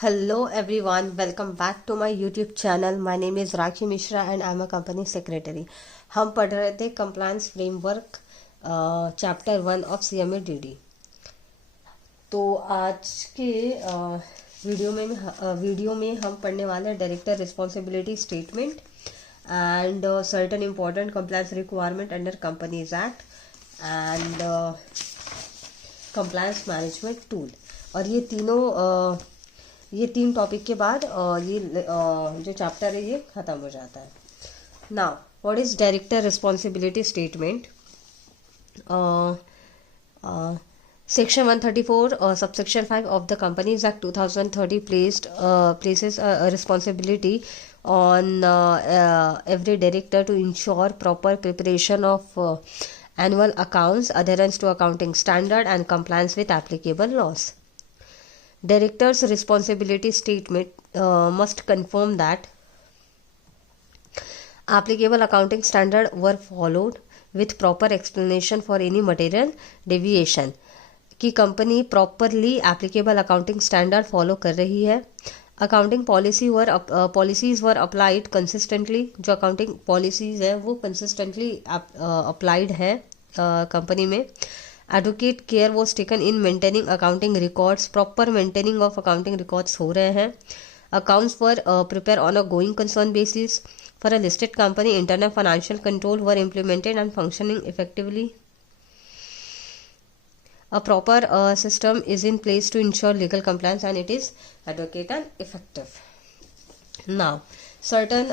Hello everyone, welcome back to my YouTube channel. My name is Rakhi Mishra and I am a company secretary. हम पढ़ रहे थे compliance framework chapter 1 of CMA DD। तो आज के video में हम पढ़ने वाले हैं director responsibility statement and certain important compliance requirement under companies act and compliance management tool. और ये तीन टॉपिक के बाद जो चैप्टर है ये खत्म हो जाता है। Now what is director responsibility statement? Section 134 subsection 5 of the Companies Act 2030 places a responsibility on every director to ensure proper preparation of annual accounts, adherence to accounting standard and compliance with applicable laws. Director's responsibility statement must confirm that applicable accounting standards were followed with proper explanation for any material deviation कि company properly applicable accounting standard follow कर रही है। Accounting policies वर applied consistently, जो accounting policies है वो consistently applied है company में। Advocate care was taken in maintaining accounting records, proper maintaining of accounting records हो रहे हैं। Accounts were prepare on a going concern basis. For a listed company internal financial control were implemented and functioning effectively. A proper system is in place to ensure legal compliance and it is adequate and effective. Now, certain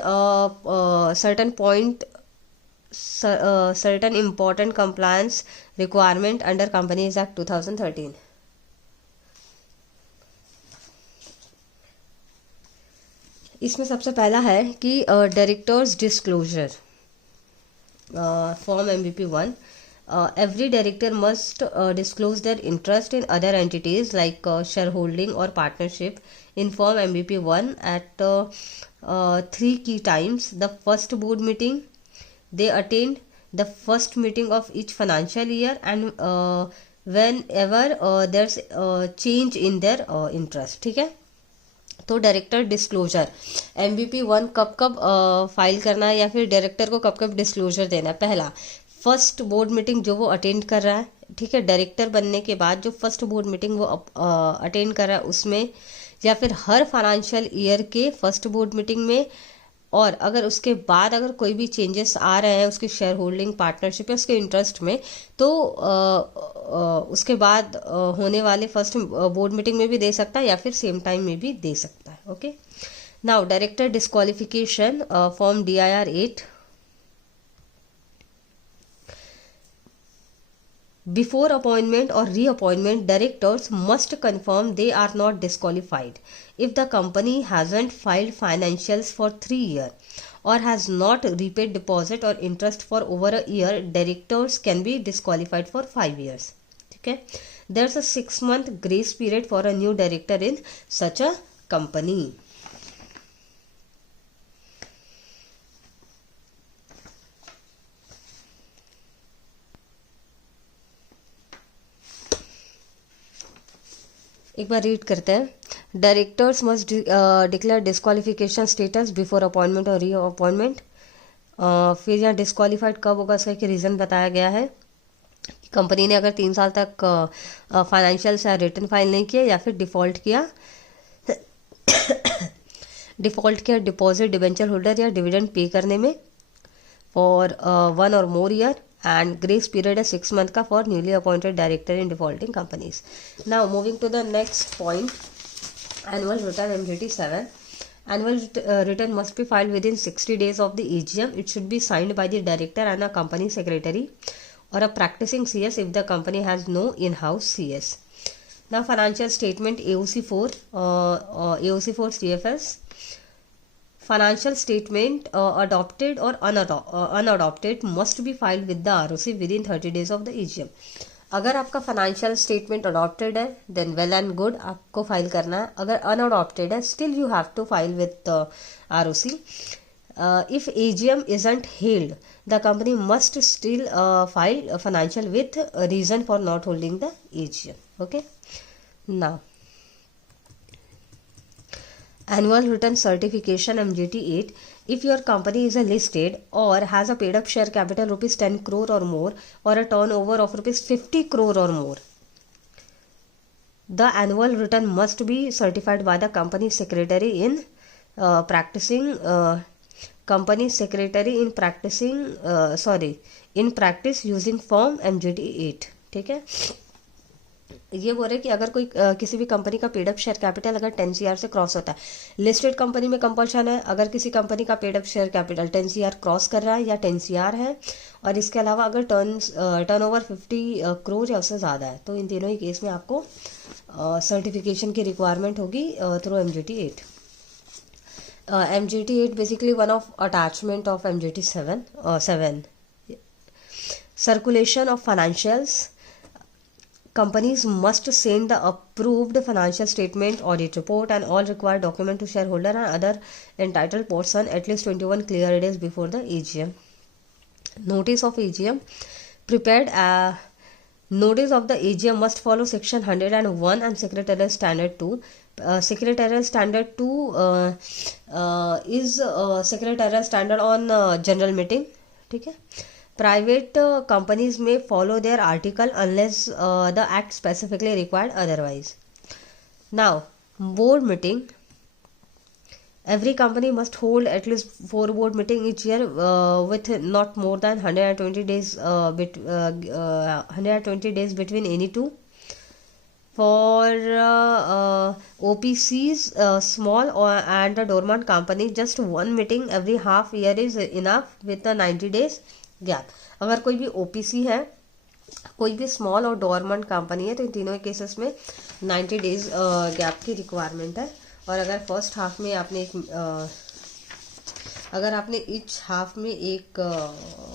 important compliance requirement under Companies Act 2013. इसमें सबसे पहला है कि directors disclosure form MBP1. Every director must disclose their interest in other entities like shareholding or partnership in Form MBP1 at 3 key times. The first board meeting they attend, the first meeting of each financial year, and whenever there's change in their interest. ठीक है, तो director disclosure MBP1 कब file करना है या फिर director को कब डिस्क्लोजर देना है? पहला, फर्स्ट बोर्ड मीटिंग जो वो अटेंड कर रहा है, ठीक है, डायरेक्टर बनने के बाद जो फर्स्ट बोर्ड मीटिंग वो अटेंड कर रहा है उसमें, या फिर हर फाइनेंशियल ईयर के फर्स्ट बोर्ड मीटिंग में। और अगर उसके बाद अगर कोई भी चेंजेस आ रहे हैं उसके शेयर होल्डिंग, पार्टनरशिप या उसके इंटरेस्ट में, तो उसके बाद होने वाले फर्स्ट बोर्ड मीटिंग में भी दे सकता है या फिर सेम टाइम में भी दे सकता है। Okay, now director disqualification form DIR 8. Before appointment or reappointment, directors must confirm they are not disqualified. If the company hasn't filed financials for 3 years or has not repaid deposit or interest for over a year, directors can be disqualified for 5 years. Okay? There's a 6-month grace period for a new director in such a company. एक बार read करते हैं। Directors must declare disqualification status before appointment और reappointment. फिर यहाँ disqualified कब होगा उसका एक रीज़न बताया गया है। कंपनी ने अगर 3 साल तक फाइनेंशियल या रिटर्न फाइल नहीं किया या फिर डिफ़ॉल्ट किया डिपॉजिट डिबेंचर होल्डर या डिविडेंड पे करने में for 1 or more year, and grace period is 6 months का for newly appointed director in defaulting companies. Now moving to the next point, annual return MJT7. Annual return must be filed within 60 days of the AGM. It should be signed by the director and a company secretary or a practicing CS if the company has no in-house CS. Now financial statement AOC4 CFS. Financial statement adopted or unadopted must be filed with the ROC within 30 days of the AGM. अगर आपका financial statement adopted है then well and good, आपको file करना है। अगर unadopted है still you have to file with ROC. If AGM isn't held, the company must still file financial with reason for not holding the AGM. Okay, now annual return certification MJT 8. If your company is a listed or has a paid up share capital rupees 10 crore or more, or a turnover of rupees 50 crore or more, the annual return must be certified by the company secretary in practicing in practice using form MJT 8. ठीक है, ये बोल रहे कि अगर कोई किसी भी कंपनी का पेड अप शेयर कैपिटल अगर 10 CR से क्रॉस होता है, लिस्टेड कंपनी में कंपल्शन है, अगर किसी कंपनी का paid up share capital 10 CR cross कर रहा है या 10 CR है, और इसके अलावा अगर टर्नओवर 50 करोड़ या उससे ज़्यादा है, तो इन तीनों ही केस में आपको सर्टिफिकेशन की रिक्वायरमेंट होगी through MJT 8. MJT 8 basically one of attachment of MJT 7. Circulation of financials. Companies must send the approved financial statement, audit report, and all required document to shareholder and other entitled person at least 21 clear days before the AGM. Notice of AGM prepared. Notice of the AGM must follow section 101 and Secretarial Standard 2. Secretarial Standard 2 is Secretarial Standard on general meeting. ठीक है. Private companies may follow their article unless the act specifically required otherwise. Now, board meeting. Every company must hold at least 4 board meetings each year with not more than 120 days 120 days between any two. For OPCs, small and a dormant company, just one meeting every half year is enough with a 90 days gap. अगर कोई भी OPC है, कोई भी small और dormant company है, तो इन तीनों केसेस में 90 डेज गैप की रिक्वायरमेंट है. और अगर फर्स्ट हाफ में आपने अगर आपने ईच हाफ में एक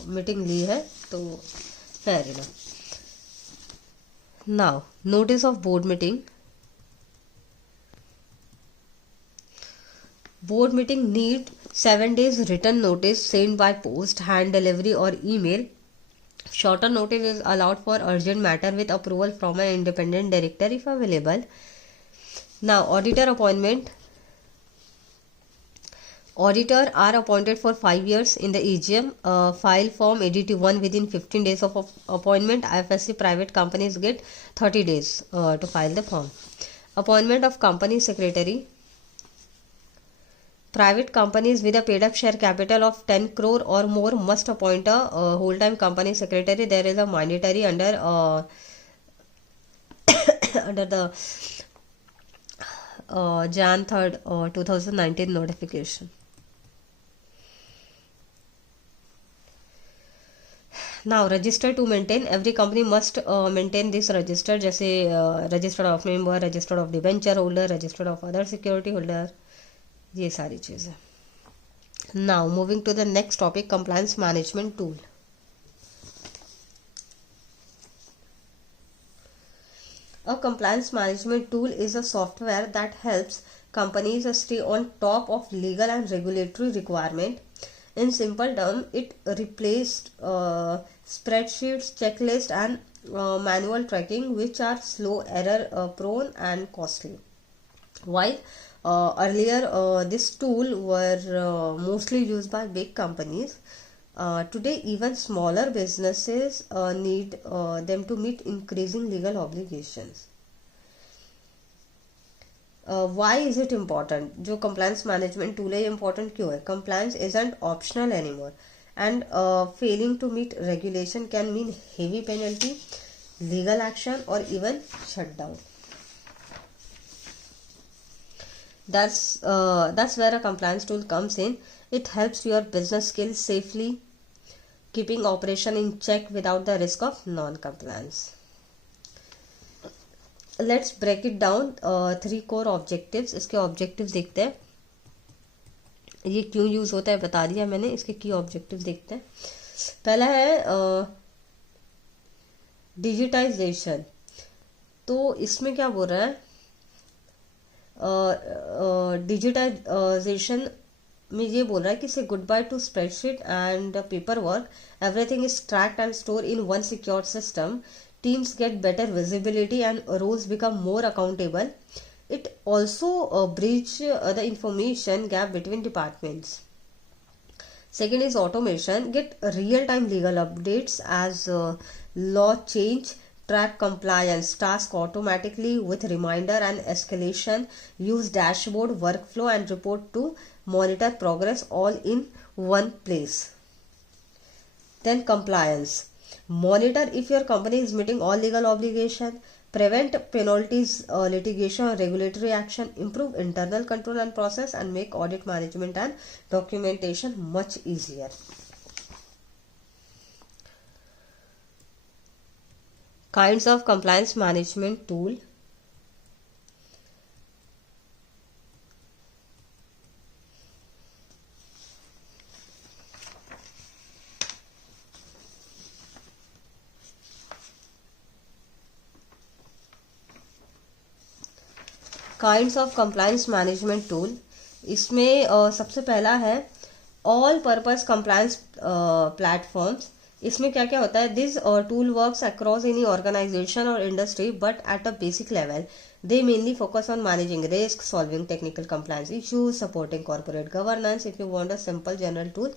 मीटिंग ली है तो fair enough. Now notice of board meeting. Board meeting need 7 days written notice sent by post, hand delivery or email. Shorter notice is allowed for urgent matter with approval from an independent director if available. Now, auditor appointment. Auditor are appointed for 5 years in the AGM. File form ADT1 within 15 days of appointment. IFSC private companies get 30 days to file the form. Appointment of company secretary. Private companies with a paid up share capital of 10 crore or more must appoint a whole time company secretary. There is a mandatory under under the Jan 3rd 2019 notification. Now, register to maintain. Every company must maintain this register, जैसे register of member, register of debenture holder, register of other security holder, ये सारी चीज़ें. Now moving to the next topic, compliance management tool. A compliance management tool is a software that helps companies stay on top of legal and regulatory requirement. In simple terms, it replaced spreadsheets, checklists, and manual tracking, which are slow, error prone, and costly. While earlier this tool were mostly used by big companies, today even smaller businesses need them to meet increasing legal obligations. Why is it important? जो compliance management tool है, important क्यों है? Compliance isn't optional anymore, and failing to meet regulation can mean heavy penalty, legal action, or even shutdown. That's where a compliance tool comes in. It helps your business scale safely, keeping operation in check without the risk of non-compliance. Let's break it down. 3 core objectives. इसके objectives देखते हैं. ये क्यों use होता है बता दिया मैंने. इसके की objectives देखते हैं. पहला है डिजिटाइजेशन. तो इसमें क्या बोल रहा है, डिजिटाइजेशन में ये बोल रहा है कि से good by two spreadsheet and paper work. Everything is tracked and store in one secure system. Teams get better visibility and roles become more accountable. It also bridge the information gap between departments. Second is automation. Get real-time legal updates as law change. Track compliance task automatically with reminder and escalation. Use dashboard, workflow and report to monitor progress all in one place. Then compliance. Monitor if your company is meeting all legal obligations. Prevent penalties, litigation or regulatory action. Improve internal control and process, and make audit management and documentation much easier. Kinds of compliance management tool. Kinds of compliance management tool. इसमें सबसे पहला है all purpose compliance platforms. इसमें क्या क्या होता है? This tool works across any organisation और industry but at a basic level. They mainly focus on managing risk, solving technical compliance issues, supporting corporate governance. If you want a simple general tool,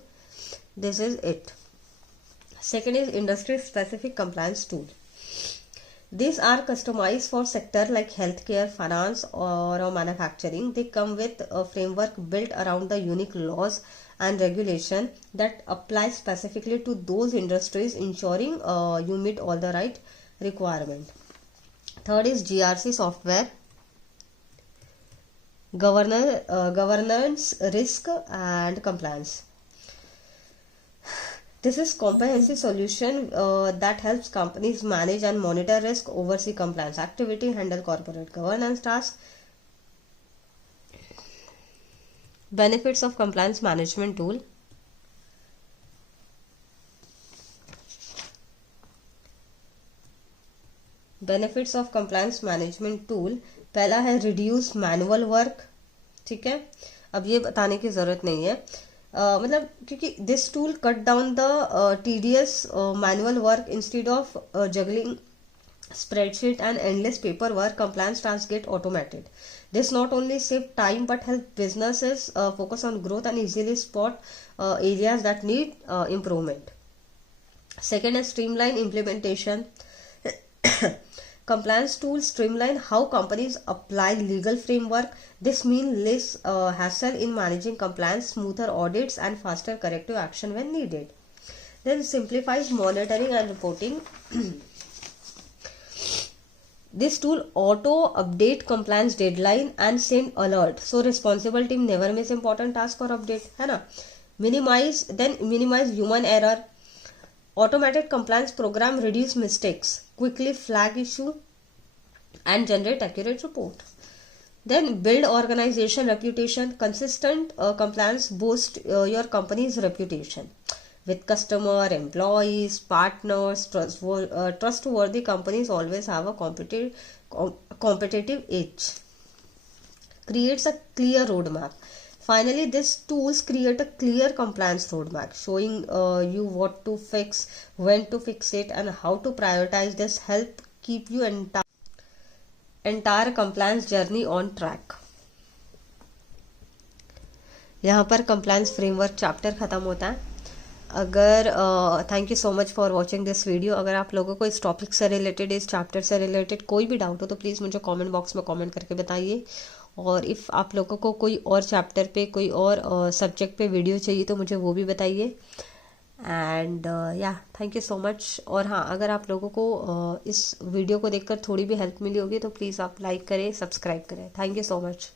this is it. Second is industry specific compliance tool. These are customized for sector like healthcare, finance or manufacturing. They come with a framework built around the unique laws and regulation that apply specifically to those industries, ensuring you meet all the right requirement. Third is GRC software. Governance, risk and compliance. This is comprehensive solution that helps companies manage and monitor risk, oversee compliance activity, handle corporate governance tasks. Benefits of compliance management tool. Benefits of compliance management tool. पहला है reduce manual work. ठीक है, अब ये बताने की जरूरत नहीं है. मतलब क्योंकि this tool cut down the tedious manual work instead of juggling spreadsheet and endless paperwork. Compliance tasks get automated. This not only save time but help businesses focus on growth and easily spot areas that need improvement. Second is streamline implementation. Compliance tools streamline how companies apply legal framework. This means less hassle in managing compliance, smoother audits and faster corrective action when needed. Then simplifies monitoring and reporting. This tool auto update compliance deadline and send alert, so responsible team never miss important task or update, है ना. Minimize human error. Automated compliance program reduce mistakes, quickly flag issue and generate accurate report. Then build organization reputation. Consistent compliance boost your company's reputation with customer, employees, partners. Trustworthy companies always have a competitive edge. Creates a clear roadmap. Finally, these tools create a clear compliance roadmap showing you what to fix, when to fix it and how to prioritize. This help keep you entire compliance journey on track. यहाँ पर compliance framework chapter ख़त्म होता है. अगर thank you so much for watching this video. अगर आप लोगों को इस टॉपिक से रिलेटेड, इस चैप्टर से रिलेटेड कोई भी डाउट हो तो प्लीज़ मुझे कमेंट बॉक्स में कमेंट करके बताइए. और इफ़ आप लोगों को कोई और चैप्टर पे, कोई और सब्जेक्ट पे वीडियो चाहिए तो मुझे वो भी बताइए. एंड या थैंक यू सो मच. और हाँ, अगर आप लोगों को इस वीडियो को देखकर थोड़ी भी हेल्प मिली होगी तो प्लीज़ आप लाइक करें, सब्सक्राइब करें. Thank you so much.